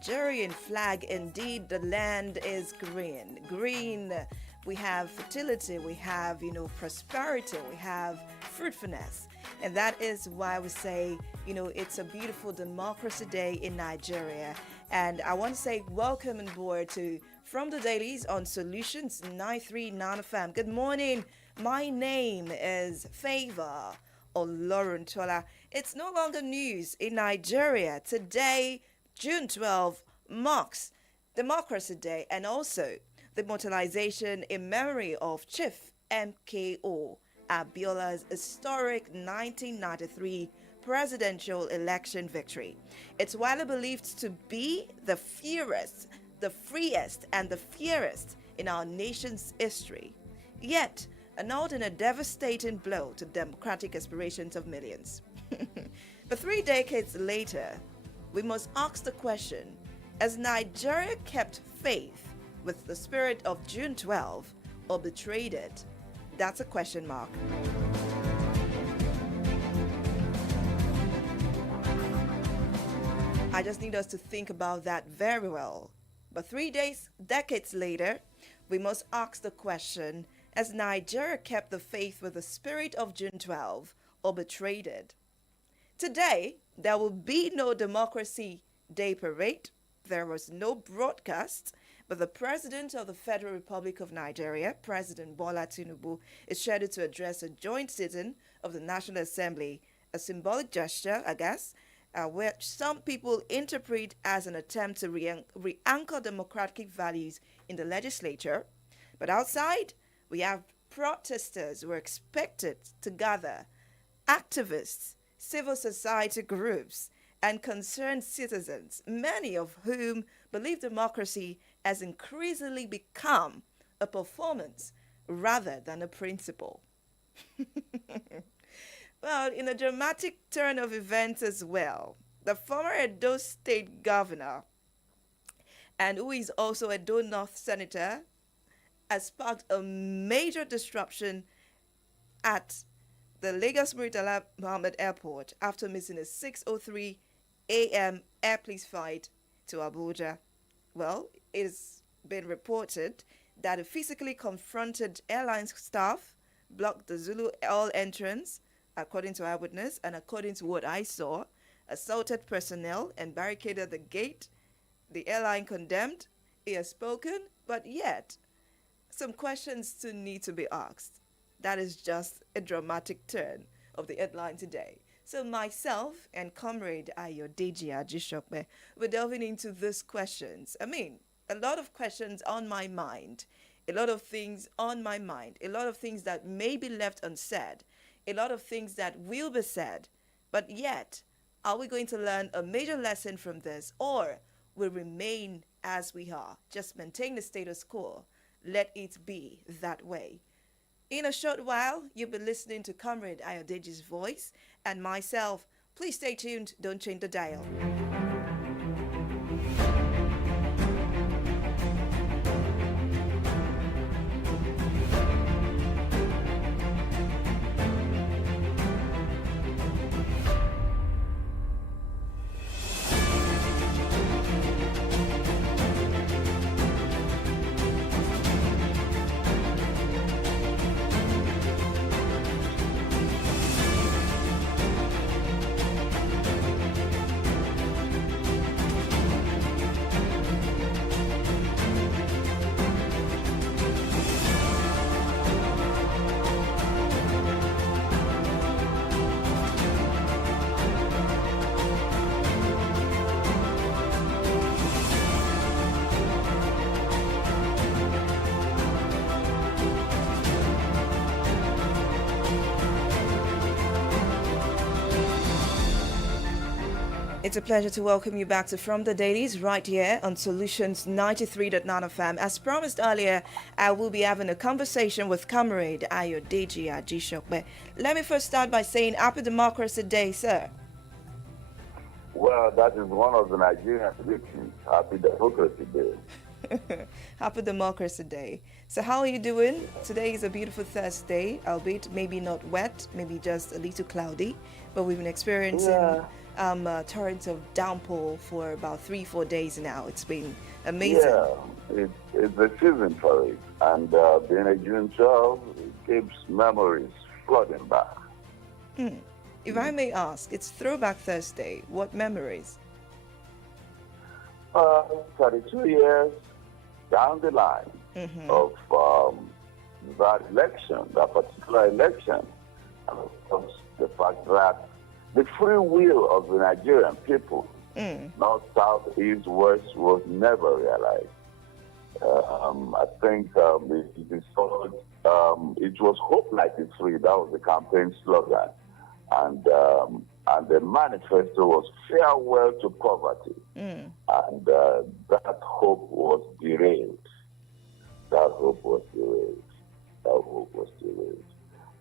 Nigerian flag. Indeed, the land is green. Green, we have fertility, we have, prosperity, we have fruitfulness. And that is why we say, it's a beautiful democracy day in Nigeria. And I want to say welcome on board to From the Dailies on Solutions 939 FM. Good morning. My name is Favor Oloruntola. It's no longer news in Nigeria. Today, June 12, marks Democracy Day and also the immortalization in memory of Chief MKO Abiola's historic 1993 presidential election victory. It's widely believed to be the freest, and the fairest in our nation's history. Yet, annulled in a devastating blow to democratic aspirations of millions. But 3 decades later, we must ask the question, has Nigeria kept faith with the spirit of June 12 or betrayed it? That's a question mark. I just need us to think about that very well. But decades later, we must ask the question, has Nigeria kept the faith with the spirit of June 12 or betrayed it? Today, there will be no Democracy Day parade. There was no broadcast, but the President of the Federal Republic of Nigeria, President Bola Tinubu, is scheduled to address a joint sitting of the National Assembly, a symbolic gesture, I guess, which some people interpret as an attempt to re-anchor democratic values in the legislature. But outside, we have protesters who are expected to gather, activists, civil society groups, and concerned citizens, many of whom believe democracy has increasingly become a performance rather than a principle. Well, in a dramatic turn of events as well, the former Edo State governor, and who is also Edo North senator, has sparked a major disruption at the Lagos Murtala Mohammed Airport after missing a 6:03 a.m. airplanes flight to Abuja. Well, it has been reported that a physically confronted airline staff blocked the Zulu Air entrance, according to eyewitness and according to what I saw, assaulted personnel and barricaded the gate. The airline condemned. He has spoken, but yet some questions still need to be asked. That is just a dramatic turn of the headline today. So myself and comrade Ayodeji Ajishokbe, we're delving into these questions. A lot of questions on my mind, a lot of things on my mind, a lot of things that may be left unsaid, a lot of things that will be said. But yet, are we going to learn a major lesson from this, or will remain as we are? Just maintain the status quo. Let it be that way. In a short while, you'll be listening to Comrade Ayodeji's voice and myself. Please stay tuned. Don't change the dial. It's a pleasure to welcome you back to From the Dailies right here on Solutions 93.9 FM. As promised earlier, I will be having a conversation with Comrade Ayodeji Ajishokbe. Let me first start by saying Happy Democracy Day, sir. Well, that is one of the Nigerian victories. Happy Democracy Day. Happy Democracy Day. So how are you doing? Today is a beautiful Thursday, albeit maybe not wet, maybe just a little cloudy, but we've been experiencing torrents of downpour for about 3-4 days now. It's been amazing. Yeah, it's a season for it. And being a June 12, it keeps memories flooding back. If I may ask, it's Throwback Thursday. What memories? 32 years down the line of that election, that particular election, and of course the fact that the free will of the Nigerian people, north, south, east, west, was never realized. I think it is called, it was Hope 93, that was the campaign slogan. And the manifesto was farewell to poverty. And that hope was derailed. That hope was derailed. That hope was derailed.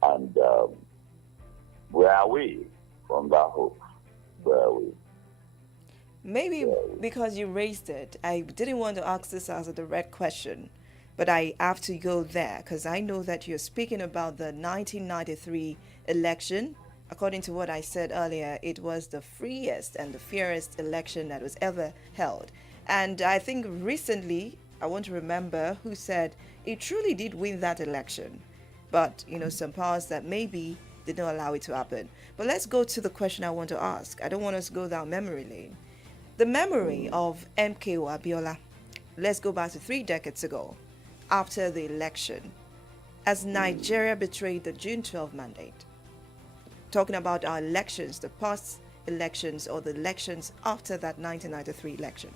And where are we from that hope? Where are we? Maybe because you raised it, I didn't want to ask this as a direct question, but I have to go there because I know that you're speaking about the 1993 election. According to what I said earlier, it was the freest and the fairest election that was ever held. And I think recently, I want to remember who said it truly did win that election. But, some powers that maybe did not allow it to happen. But let's go to the question I want to ask. I don't want us to go down memory lane. The memory of MKO Abiola. Let's go back to 3 decades ago, after the election, as Nigeria betrayed the June 12 mandate. Talking about our elections, the past elections or the elections after that 1993 election.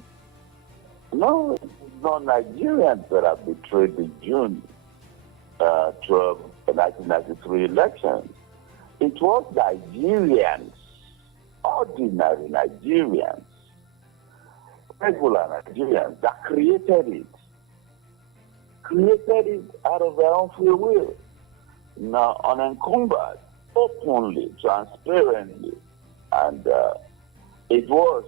No, it's not Nigerians that have betrayed the June 12, 1993 elections. It was Nigerians, ordinary Nigerians, regular Nigerians that created it out of their own free will. Now, unencumbered, openly, transparently, and it was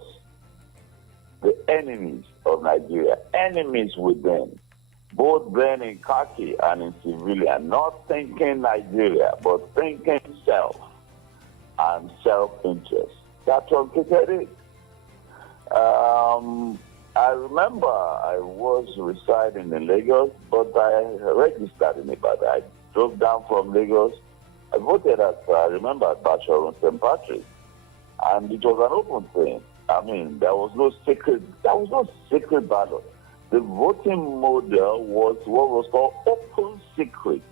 the enemies of Nigeria, enemies within, both then in khaki and in civilian, not thinking Nigeria, but thinking self and self-interest. That truncated it. I remember I was residing in Lagos, but I registered in Ibadan. I drove down from Lagos. I voted I remember, at Bachelor St. Patrick. And it was an open thing. I mean, there was no secret ballot. The voting model was what was called open secret.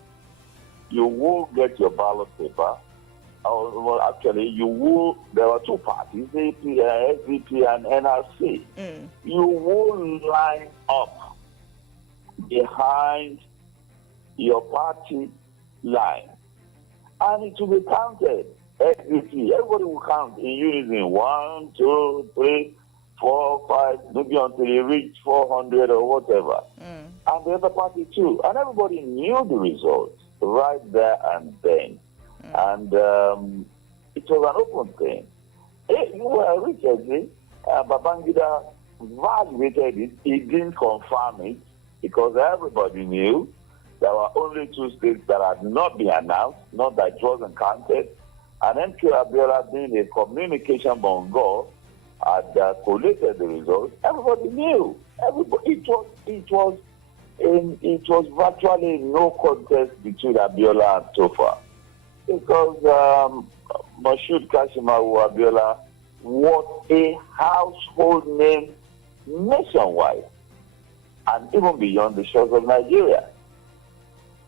You will get your ballot paper. Well, actually, there were two parties, SDP and NRC. You will line up behind your party line. And it will be counted. SDP, everybody will count in unison. 1, 2, 3, 4, 5, maybe until you reach 400 or whatever. And the other party too. And everybody knew the results right there and then. And it was an open thing. Recently, Babangida validated it. He didn't confirm it because everybody knew there were only 2 states that had not been announced, not that it wasn't counted. And MK Abiola, being a communication bongo, had collated the results. Everybody knew. It was virtually no contest between Abiola and Tofa. Because Moshood Kashimawo Abiola was a household name nationwide and even beyond the shores of Nigeria.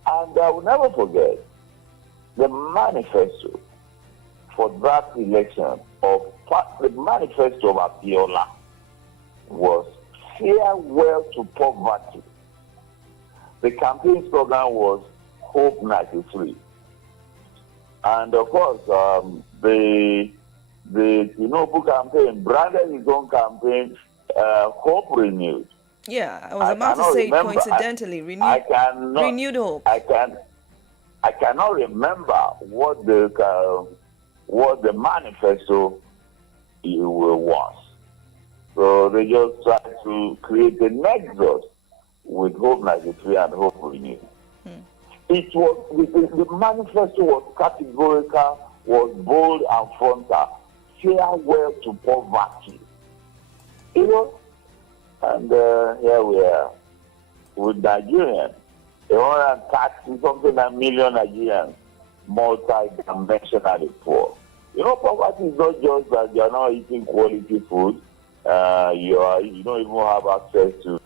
And I will never forget the manifesto for that election the manifesto of Abiola was farewell to poverty. The campaign slogan was Hope 93. And of course, the Tinubu campaign branded his own campaign Hope Renewed. Yeah, I was about to say coincidentally, renewed hope. I cannot remember what the manifesto was. So they just tried to create a nexus with Hope 93 and Hope Renewed. It was the manifesto was categorical, was bold and frontal, share wealth to poverty. You know, and here we are with Nigerians. 130 something like million Nigerians, multi-dimensionally poor. You know, poverty is not just that you are not eating quality food. You don't even have access to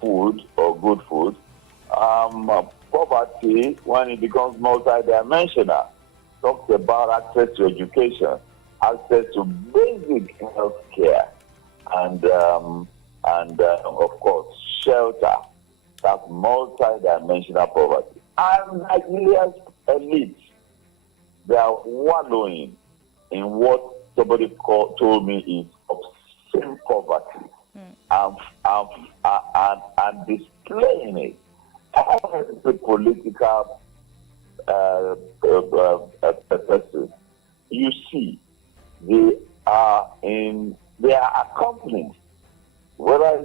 food or good food. Poverty, when it becomes multi-dimensional, talks about access to education, access to basic health care, and of course shelter. That's multi-dimensional poverty. And Nigeria's elite, they are wallowing in what somebody told me is obscene poverty, and displaying it as a political person. You see, they are accompanied, whether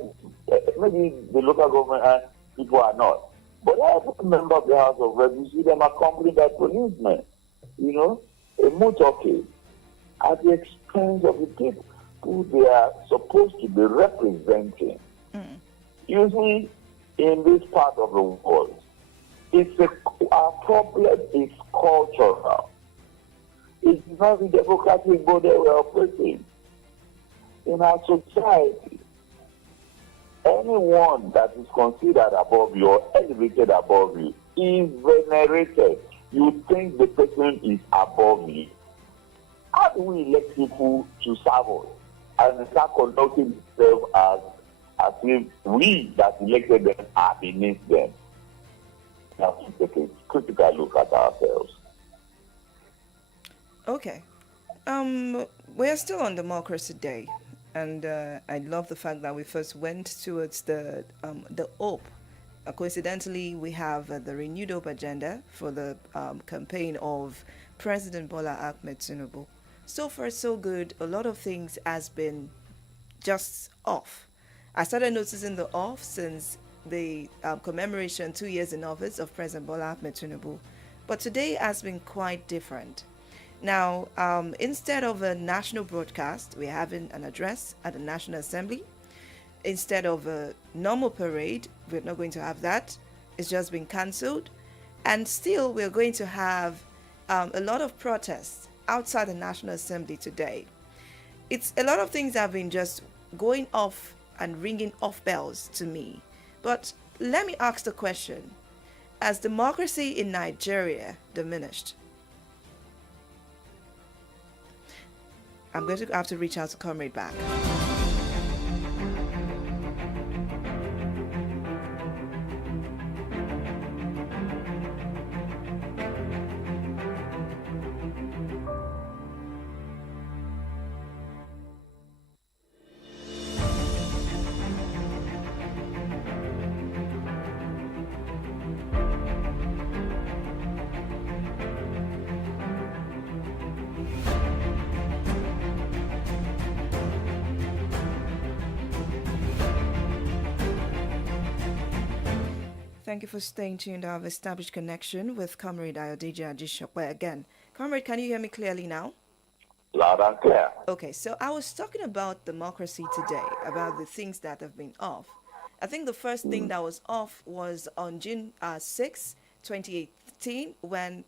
maybe the local government people are not, but every member of the House of Reps, you see them accompanied by policemen, you know, a motorcade, at the expense of the people who they are supposed to be representing. You see, in this part of the world, our problem is cultural. It's not the democratic model we're operating. In our society, anyone that is considered above you or elevated above you is venerated. You think the person is above you. How do we elect people to serve us and start conducting themselves as if we that elected them are beneath them? We have to take a critical look at ourselves. Okay. We're still on Democracy Day, and I love the fact that we first went towards the hope. Coincidentally, we have the renewed hope agenda for the campaign of President Bola Ahmed Tinubu. So far, so good. A lot of things has been just off. I started noticing the off since the commemoration 2 years in office of President Bola Ahmed Tinubu, but today has been quite different. Now, instead of a national broadcast, we're having an address at the National Assembly. Instead of a normal parade, we're not going to have that. It's just been cancelled. And still, we're going to have a lot of protests outside the National Assembly today. It's a lot of things have been just going off and ringing off bells to me. But let me ask the question, has democracy in Nigeria diminished? I'm going to have to reach out to Comrade back. Thank you for staying tuned. I've established connection with Comrade Ayodeji Ajishokwe again. Comrade, can you hear me clearly now? Loud and clear. Okay, so I was talking about democracy today, about the things that have been off. I think the first thing that was off was on June 6, 2018, when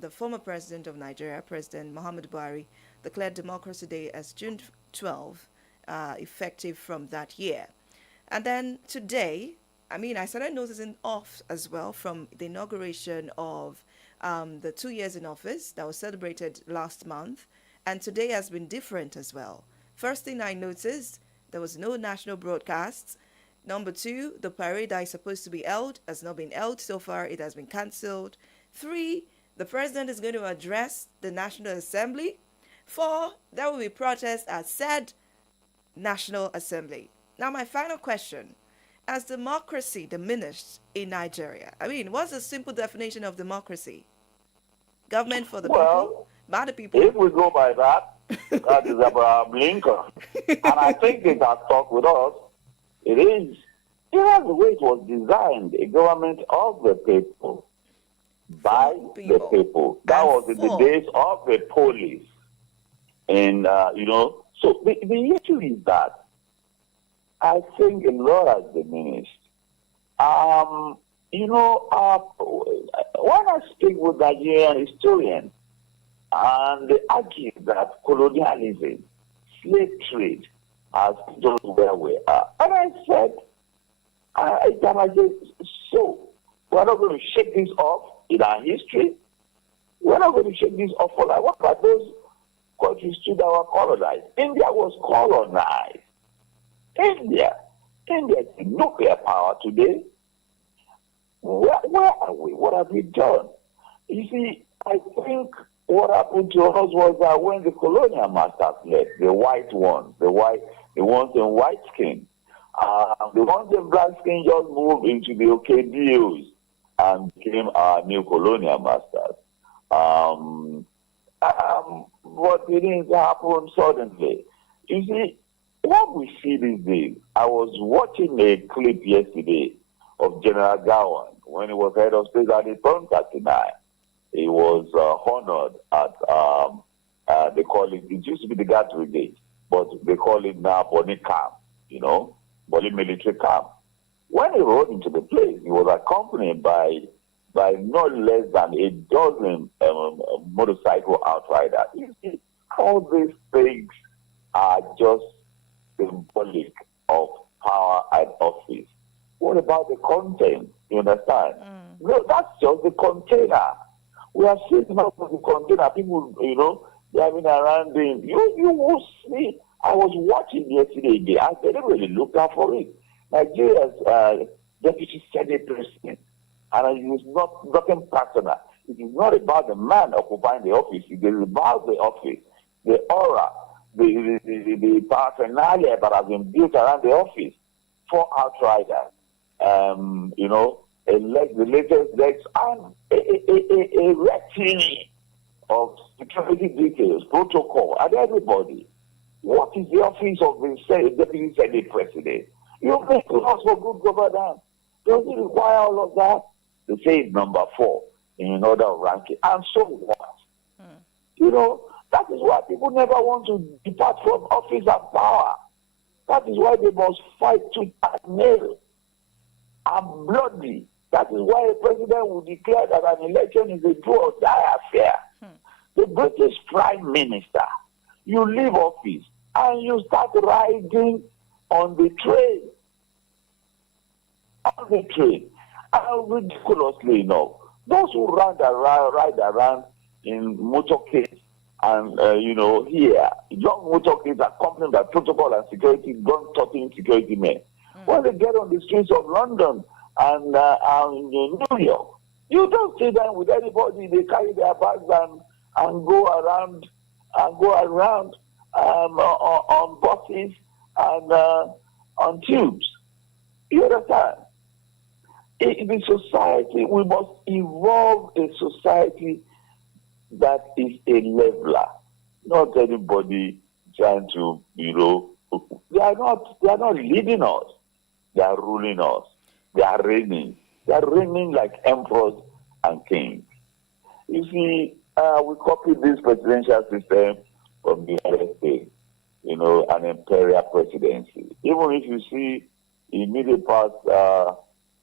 the former president of Nigeria, President Muhammadu Buhari, declared Democracy Day as June 12, effective from that year. And then today, I started noticing off as well from the inauguration of the 2 years in office that was celebrated last month. And today has been different as well. First thing I noticed, there was no national broadcasts. Number two, the parade that is supposed to be held has not been held so far. It has been cancelled. 3, the president is going to address the National Assembly. 4, there will be protests at said National Assembly. Now, my final question. Has democracy diminished in Nigeria? What's the simple definition of democracy? Government for the people, by the people. If we go by that, that is Abraham Lincoln. And I think it has talked with us. It is the way it was designed, a government of the people, by the people. That was in the days of the police. And, so the issue is that I think a lot has diminished. Um, when I speak with Nigerian historians, and they argue that colonialism, slave trade, has put us where we are. And I said, so we're not going to shake this off in our history. We're not going to shake this off for like what about those countries too that were colonized? India was colonized. India. India is a nuclear power today. Where are we? What have we done? You see, I think what happened to us was that when the colonial masters left, the white ones, the ones in white skin, the ones in black skin just moved into the OKDOs and became our new colonial masters. But it didn't happen suddenly. You see, what we see these days, I was watching a clip yesterday of General Gowan when he was head of state at the turn 39. He was honored at, they call it used to be the Guard Brigade, but they call it now Bonny Camp, Bonny Military Camp. When he rode into the place, he was accompanied by no less than a dozen motorcycle outriders. You see, all these things are just symbolic of power and office. What about the content? You understand? No, that's just the container. We are sitting up with the container. People, driving around in. You will see. I was watching yesterday again. I didn't really look out for it. Nigeria's deputy senate president, and it is nothing personal. It is not about the man occupying the office. It is about the office, the aura, the paraphernalia that has been built around the office. For outriders, the latest legs, and a retinue of security details, protocol, and everybody. What is the office of the Deputy Senate President? You make laws for good governance. Does it require all of that? They say it's number 4 in order of ranking. And so what? That is why people never want to depart from office and power. That is why they must fight tooth and nail and bloody. That is why a president will declare that an election is a do or die affair. The British Prime Minister, you leave office and you start riding on the train. On the train. And ridiculously enough, those who ride around in motorcades and, here, young motorcades accompanied by protocol and security, gun-toting security men. When they get on the streets of London and New York, you don't see them with anybody. They carry their bags and go around on buses and on tubes. You understand? In the society, we must evolve a society that is a leveler. Not anybody trying to, they are not leading us. They are ruling us. They are reigning. They are reigning like emperors and kings. You see, we copied this presidential system from the United States, an imperial presidency. Even if you see immediate past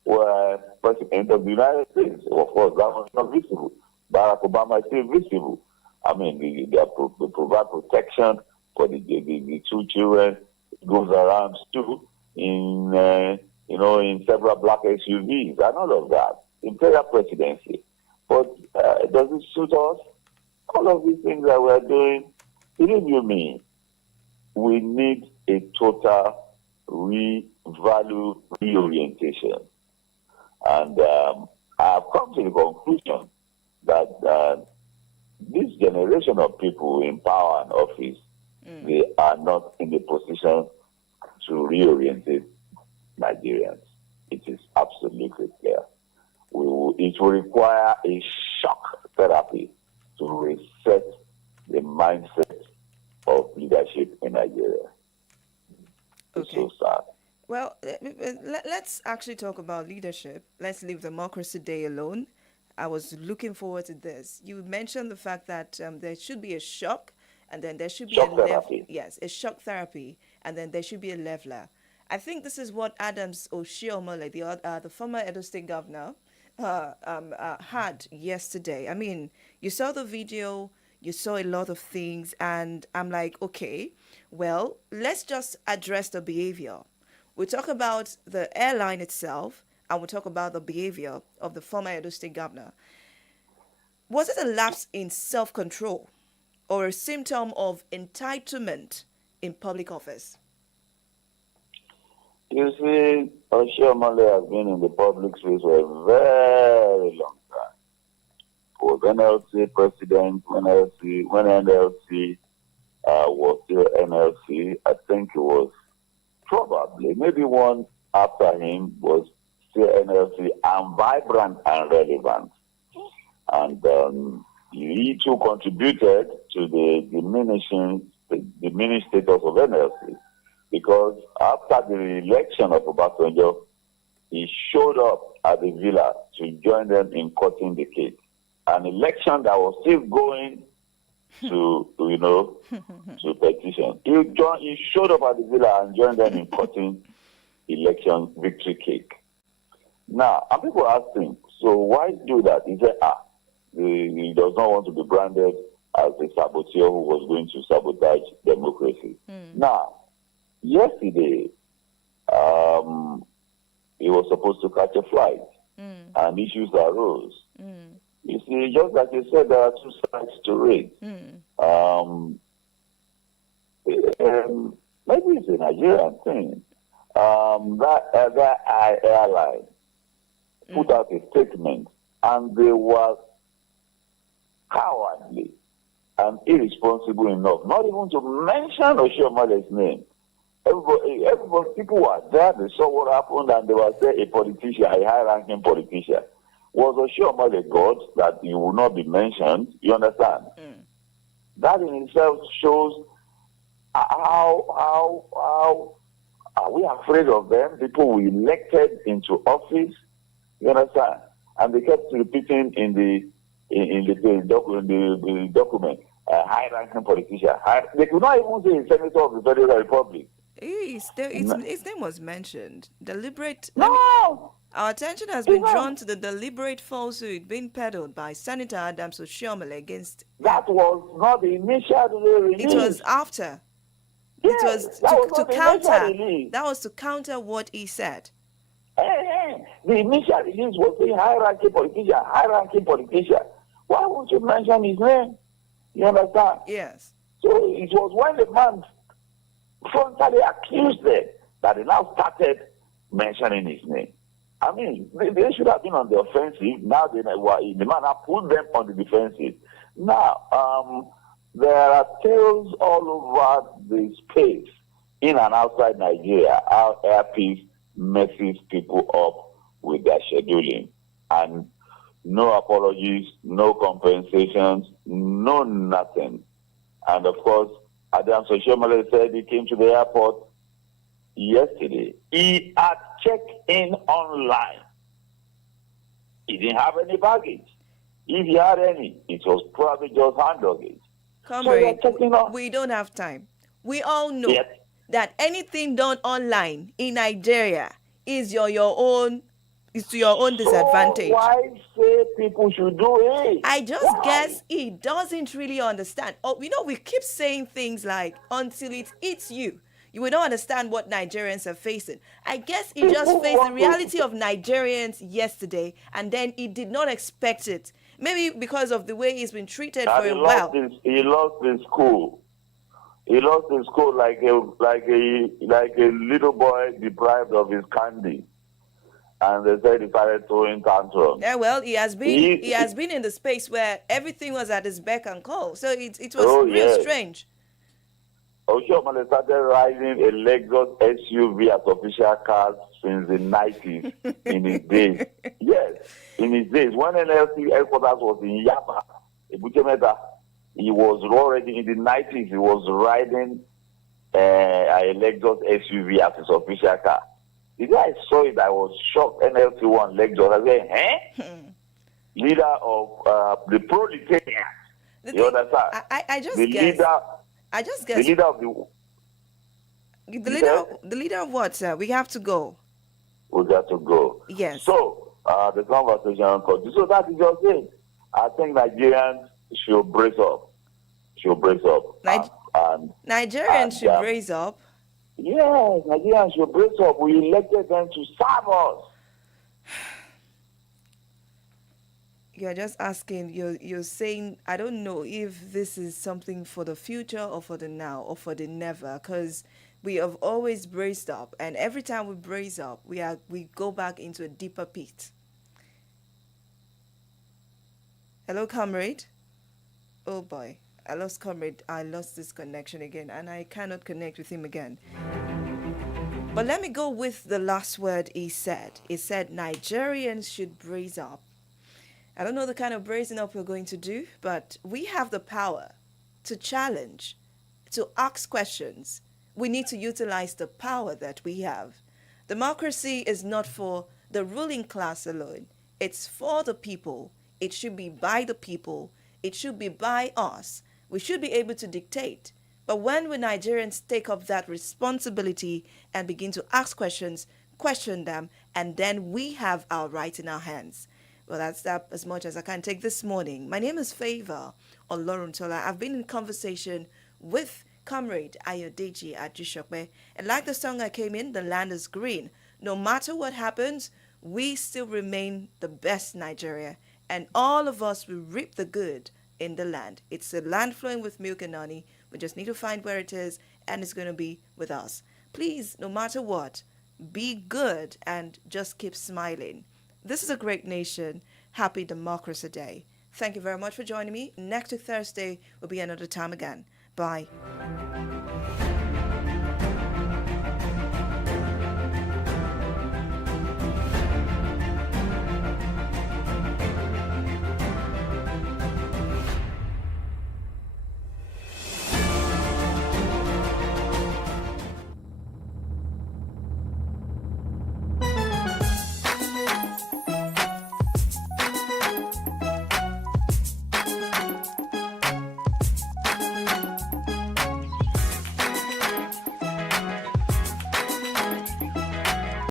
where President of the United States, of course, that was not visible. Barack Obama is still visible. I mean, they provide protection for the 2 children. It goes around too in several black SUVs and all of that. Imperial presidency. But does it suit us? All of these things that we're doing, believe you me, we need a total value reorientation. And I've come to the conclusion that this generation of people in power and office, they are not in the position to reorient Nigerians. It is absolutely clear. It will require a shock therapy to reset the mindset of leadership in Nigeria. It's so sad. Well, let's actually talk about leadership. Let's leave Democracy Day alone. I was looking forward to this. You mentioned the fact that there should be a shock and then there should be Shock therapy. yes, a shock therapy, and then there should be a leveler. I think this is what Adams Oshiomhole, the former Edo State governor, had yesterday. I mean, you saw the video, you saw a lot of things, and I'm like, okay, well, let's just address the behavior. We talk about the airline itself, and we talk about the behavior of the former Edo State governor. Was it a lapse in self control or a symptom of entitlement in public office? You see, Oshiomhole has been in the public space for a very long time. Was NLC president, when NLC was still NLC, I think it was probably, maybe one after him was still NLC and vibrant and relevant. And he too contributed to the diminished status of NLC. Because after the election of Obasanjo, he showed up at the villa to join them in cutting the cake. An election that was still going to, to petition. He showed up at the villa and joined them in cutting election victory cake. Now, and people ask him, so why do that? He said, he does not want to be branded as a saboteur who was going to sabotage democracy. Now, yesterday, he was supposed to catch a flight, and issues arose. You see, just like you said, there are two sides to it. Maybe it's a Nigerian thing. That airline put out a statement, and they were cowardly and irresponsible enough not even to mention Oshiomhole's name. Everybody, people were there, they saw what happened, and they were saying a politician, a high-ranking politician. Was Oshiomhole God that he would not be mentioned? You understand? That in itself shows how are we afraid of them? People we elected into office, you understand? And they kept repeating in the document, high-ranking politician. They could not even say a senator of the Federal Republic. His name was mentioned. Deliberate. No! Our attention has been drawn to the deliberate falsehood being peddled by Senator Adams Oshiomhole against. That was not the initial release. It was after. Yes, it was to counter. That was to counter what he said. The initial release was saying high-ranking politician. Why won't you mention his name? You understand? Yes. So it was when the man frontally accused them that they now started mentioning his name. I mean, they should have been on the offensive. Now the man has put them on the defensive. Now, there are tales all over the space, in and outside Nigeria, how Airpeace messes people up with their scheduling. And no apologies, no compensations, no nothing. And of course, Adams Oshiomhole said he came to the airport yesterday. He had checked in online. He didn't have any baggage. If he had any, it was probably just hand luggage. Comrade, we don't have time. We all know that anything done online in Nigeria is to your own disadvantage. Why say people should do it? I just guess he doesn't really understand. We keep saying things like, until it eats you, you will not understand what Nigerians are facing. I guess he just faced the reality of Nigerians yesterday, and then he did not expect it. Maybe because of the way he's been treated for a while. He lost his school. He lost his school like a little boy deprived of his candy. And they said he started throwing tantrums. Yeah, well, he has been in the space where everything was at his beck and call. So it was real strange. Oshiomhole started riding a Lexus SUV as official cars since the 90s in his days. Yes, in his days. When NLC headquarters was in Yaba, Ibutemeta, he was already in the 90s. He was riding a Lexus SUV as his official car. The day I saw it, I was shocked. NLC one Lexus. I said, Leader of the proletariat. You understand? I just the guess. leader I just The guess leader of the, the you leader, said, the leader of what, sir? We have to go. we got to go. Yes. So, the conversation continues. So that is just it. I think Nigerians should brace up. Should brace up. Nig- And, Nigerians and should raise up. yes, Nigerians should brace up. We elected them to serve us. You're just asking, you're saying, I don't know if this is something for the future or for the now or for the never, because we have always braced up, and every time we brace up, we go back into a deeper pit. Hello, comrade. Oh boy, I lost comrade. I lost this connection again, and I cannot connect with him again. But let me go with the last word he said. He said Nigerians should brace up. I don't know the kind of bracing up we're going to do, but we have the power to challenge, to ask questions. We need to utilize the power that we have. Democracy is not for the ruling class alone, it's for the people. It should be by the people, it should be by us. We should be able to dictate. But when we Nigerians take up that responsibility and begin to ask questions, question them, and then we have our right in our hands. Well, that's that as much as I can take this morning. My name is Favor Oloruntola. I've been in conversation with Comrade Ayodeji Ajishokbe. And like the song I came in, the land is green. No matter what happens, we still remain the best Nigeria. And all of us will reap the good in the land. It's a land flowing with milk and honey. We just need to find where it is, and it's going to be with us. Please, no matter what, be good and just keep smiling. This is a great nation. Happy Democracy Day. Thank you very much for joining me. Next Thursday will be another time again. Bye.